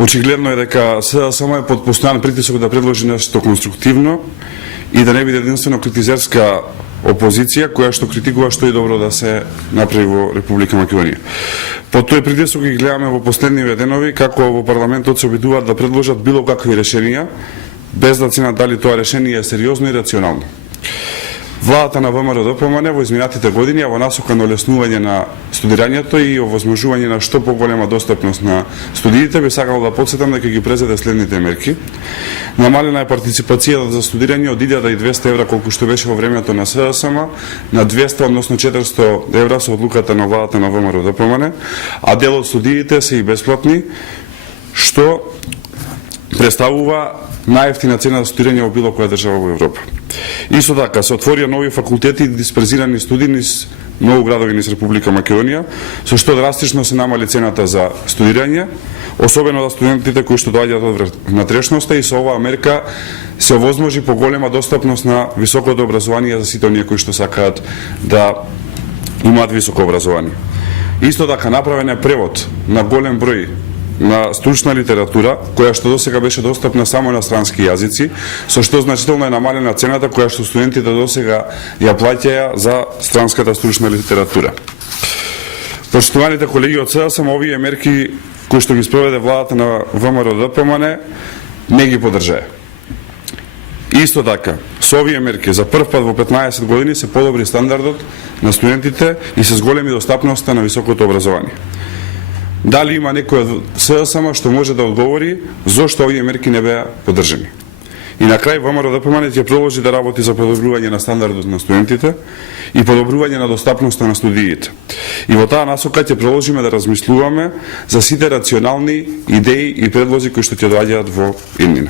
Очигледно е дека само е под постојан притисок да предложи нешто конструктивно и да не биде единствено критизерска опозиција која што критикува што е добро да се направи во Република Македонија. Под тој притисок ги гледаме во последниве денови како во парламентот се обидуваат да предложат било какви решенија, без да ценат дали тоа решение е сериозно и рационално. Владата на ВМРО-ДПМН во изминатите години во насока на олеснување на студирањето и овозможување на што поголема достапност на студиите би сакало да потсетам дека ги презеде следните мерки. Намалена е партиципацијата за студирање од 1200 евра колку што беше во времето на СДСМ на 200 односно 400 евра со одлуката на владата на ВМРО-ДПМН, а дел од студиите се и бесплатни, што представува најевтина цена за студирање во било која држава во Европа. Исто така, се отворија нови факултети и дисперзирани студии низ многу градови низ Република Македонија, со што драстично се намали цената за студирање, особено за студентите кои што доаѓаат од внатрешноста, и со оваа мерка се овозможи поголема достапност на високото образование за сите оние кои што сакаат да имаат високо образование. Исто така, направен е превод на голем број на стручна литература, која што досега беше достапна само на странски јазици, со што значително е намалена цената која што студентите досега ја плаќаја за странската стручна литература. Поштуваните колеги од СДСМ, овие мерки кои што ги спроведе владата на ВМРО-ДПМН не ги поддржаа. Исто така, со овие мерки за прв пат во 15 години се подобри стандардот на студентите и се зголеми достапноста на високото образование. Дали има некој од СДСМ што може да одговори зошто овие мерки не беа поддржани? И на крај ВМРО-ДПМН ќе продолжи да работи за подобрување на стандардот на студентите и подобрување на достапноста на студиите. И во таа насока ќе продолжиме да размислуваме за сите рационални идеи и предлози кои што ќе доаѓаат во иднина.